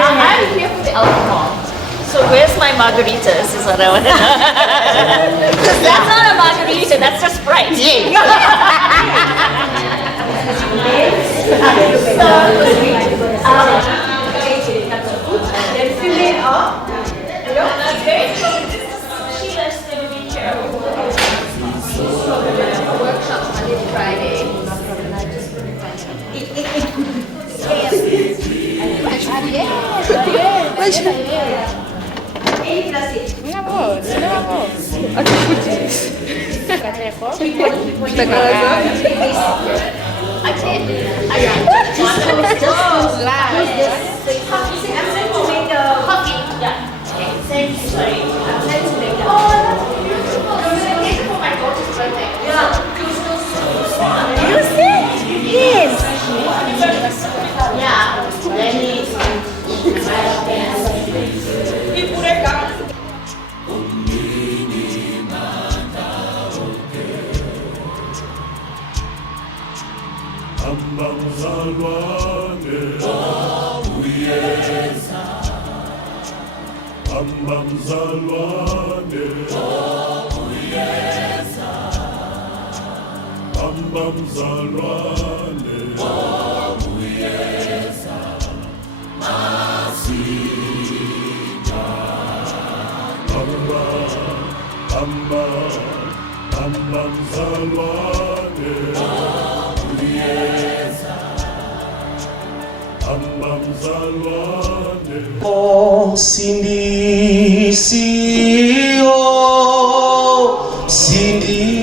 I'm here for the alcohol. So where's my margaritas is what I want to know. That's not a margarita, that's just Sprite. Workshops Monday to Friday. Oh, Cindy, see, oh, Cindy.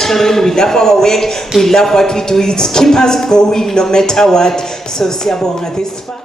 Children, we love our work, we love what we do. It keeps us going no matter what. So, siyabonga this far.